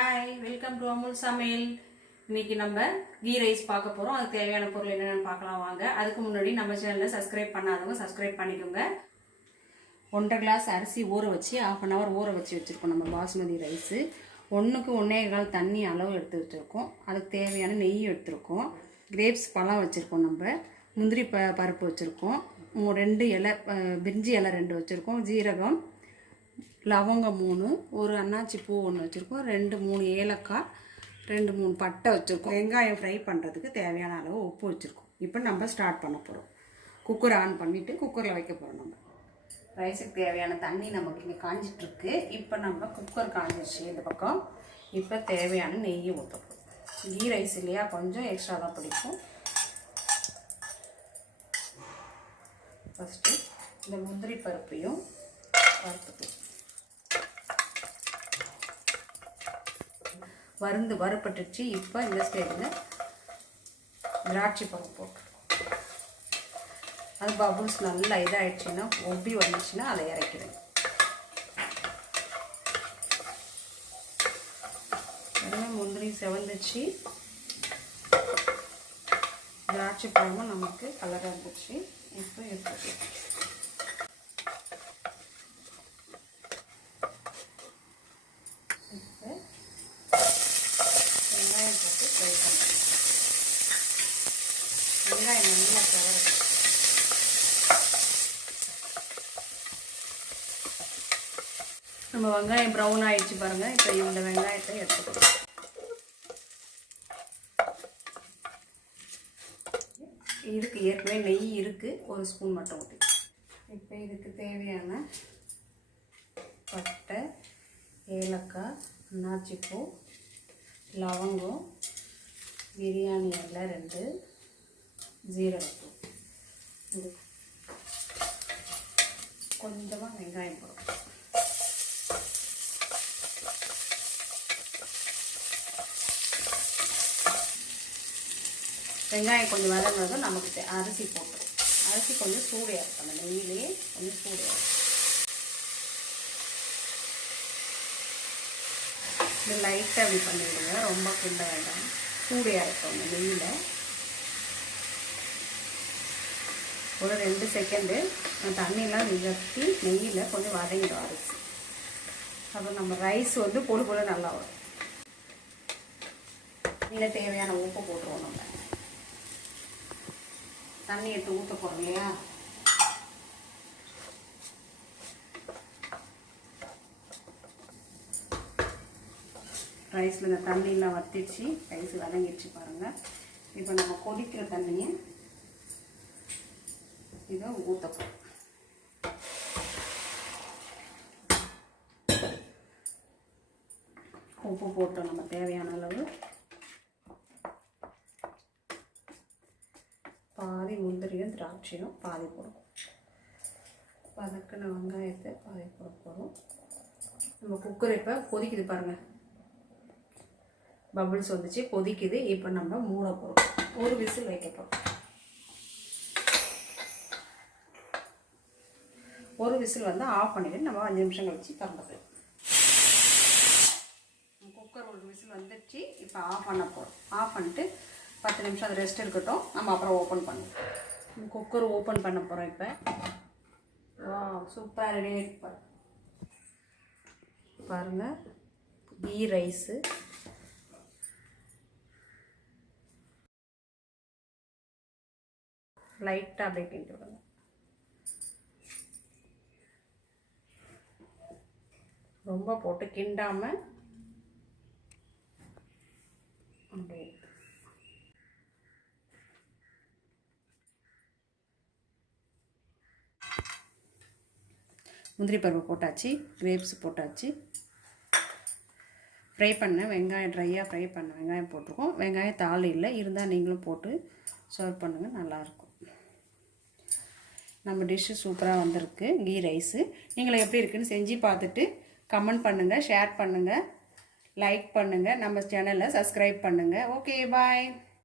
Hi, welcome to Amul சமையல். இன்னைக்கு நம்ம கீ ரைஸ் பார்க்க போகிறோம். அதுக்கு தேவையான பொருள் என்னென்னு பார்க்கலாம் வாங்க. அதுக்கு முன்னாடி நம்ம சேனலில் சப்ஸ்கிரைப் பண்ணாதவங்க சப்ஸ்கிரைப் பண்ணிக்கோங்க. 1.5 கிளாஸ் அரிசி ஊற வச்சு 1/2 hour ஊற வச்சுருக்கோம். நம்ம பாஸ்மதி ரைஸு 1க்கு 1.25 தண்ணி அளவு எடுத்து வச்சுருக்கோம். அதுக்கு தேவையான நெய் எடுத்துருக்கோம். கிரேப்ஸ் பழம் வச்சுருக்கோம். நம்ம முந்திரி பருப்பு வச்சுருக்கோம். 2 இலை பிரிஞ்சி இலை 2 வச்சுருக்கோம். ஜீரகம், லவங்கம் 3, ஒரு அன்னாச்சி பூ 1 வச்சுருக்கோம். 2-3 ஏலக்காய், 2-3 பட்டை வச்சுருக்கோம். வெங்காயம் ஃப்ரை பண்ணுறதுக்கு தேவையான அளவு உப்பு வச்சுருக்கோம். இப்போ நம்ம ஸ்டார்ட் பண்ண போகிறோம். குக்கர் ஆன் பண்ணிவிட்டு குக்கரில் வைக்க போகிறோம். நம்ம ரைஸுக்கு தேவையான தண்ணி நமக்கு இங்கே காஞ்சிட்ருக்கு. இப்போ நம்ம குக்கர் காஞ்சிடுச்சு இந்த பக்கம். இப்போ தேவையான நெய்யை ஊற்றப்போம். கீ ரைஸ் இல்லையா, கொஞ்சம் எக்ஸ்ட்ரா தான் பிடிக்கும். ஃபஸ்ட்டு இந்த முந்திரி பருப்பையும் வறுத்துக்கலாம். வறுப்பட்டுச்சு. இப்போ இந்த ஸ்டேஜில் திராட்சை பழம் போட்டு அது பபுள்ஸ் நல்லா இதாகிடுச்சுன்னா ஒப்பி வந்துச்சுன்னா அதை இறக்கிடுங்க. முந்திரி செவந்துச்சு, திராட்சை பழமும் நமக்கு கலராக இருந்துச்சு. இப்போ எடுத்துக்கலாம். வெங்காயம் போட்டு ஃப்ரை பண்ணணும். வெங்காயம் நல்லா கவரணும். நம்ம வெங்காயம் ப்ரௌன் ஆகிடுச்சு பாருங்கள். இப்போ இந்த வெங்காயத்தை எடுத்துக்கலாம். இதுக்கு ஏற்கனவே நெய் இருக்குது, 1 ஸ்பூன் மட்டும் ஊற்றி. இப்போ இதுக்கு தேவையான பட்டை, ஏலக்காய், அன்னாச்சிப்பூ, லவங்கம், பிரியாணி இலை 2, ஜீரகப்பூ, இது கொஞ்சமாக வெங்காயம் போடும். வெங்காயம் கொஞ்சம் வதங்கினதும் நமக்கு அரிசி போட்டுரும். அரிசி கொஞ்சம் சூடையாக இருக்கும். அந்த நெய்யிலேயே கொஞ்சம் சூடையாக இருக்கும். இது லைட்டாக அப்படி பண்ணிவிடுங்க, ரொம்ப கிண்ட வேண்டாம். சூடையாக இருக்கும் அந்த நெய்யில். ஒரு 2 செகண்டு தண்ணியெலாம் நிகழ்த்தி நெய்யில் கொஞ்சம் வதங்கிடும் அரிசி. அப்புறம் நம்ம ரைஸ் வந்து பொழு பொழு நல்லா வரும். இதில் தேவையான உப்பு போட்டுருவோம். நம்ம தண்ணி எடுத்து ஊற்ற போகிறோம் இல்லையா. ரைஸில் இந்த தண்ணியெலாம் வற்றிச்சு, ரைஸ் வதங்கிடுச்சு பாருங்கள். இப்போ நம்ம கொதிக்கிற தண்ணியை இதை ஊற்றப்போம். உப்பு போட்டோம் நம்ம தேவையான அளவு. பாதி முந்திரியும் திராட்சையும் பாதி போடுவோம். வதக்கின வெங்காயத்தை பாதி போட போகிறோம். நம்ம குக்கர் இப்போ கொதிக்குது பாருங்கள். பபிள்ஸ் வந்துச்சு, கொதிக்குது. இப்போ நம்ம மூட போகிறோம். ஒரு விசில் வைக்க போகிறோம். ஒரு விசில் வந்து ஆஃப் பண்ணிவிட்டு நம்ம 5 நிமிஷம் கழிச்சு திறந்துக்கலாம். குக்கர் ஒரு விசில் வந்துடுச்சு. இப்போ ஆஃப் பண்ண போகிறோம். ஆஃப் பண்ணிட்டு 10 நிமிஷம் அது ரெஸ்ட் இருக்கட்டும். நம்ம அப்புறம் ஓப்பன் பண்ணுவோம். குக்கர் ஓப்பன் பண்ண போகிறோம். இப்போ வா, சூப்பராக ரெடி ஆகிட்டு பாருங்கள். கீ ரைஸு லைட்டாக அப்படியே கிண்டி விடுங்க. ரொம்ப போட்டு கிண்டாமல் அப்படியே. முந்திரி பருப்பு போட்டாச்சு, கிரேப்ஸ் போட்டாச்சு. ஃப்ரை பண்ண வெங்காயம், ட்ரையாக ஃப்ரை பண்ண வெங்காயம் போட்டிருக்கோம். வெங்காயம் தாள் இல்லை, இருந்தால் நீங்களும் போட்டு சர்வ் பண்ணுங்கள், நல்லாயிருக்கும். நம்ம டிஷ்ஷு சூப்பராக வந்திருக்கு, கீ ரைஸு. நீங்களும் எப்படி இருக்குன்னு செஞ்சு பார்த்துட்டு கமெண்ட் பண்ணுங்கள், ஷேர் பண்ணுங்கள், லைக் பண்ணுங்கள், நம்ம சேனலை சப்ஸ்கிரைப் பண்ணுங்கள். ஓகே, பாய்.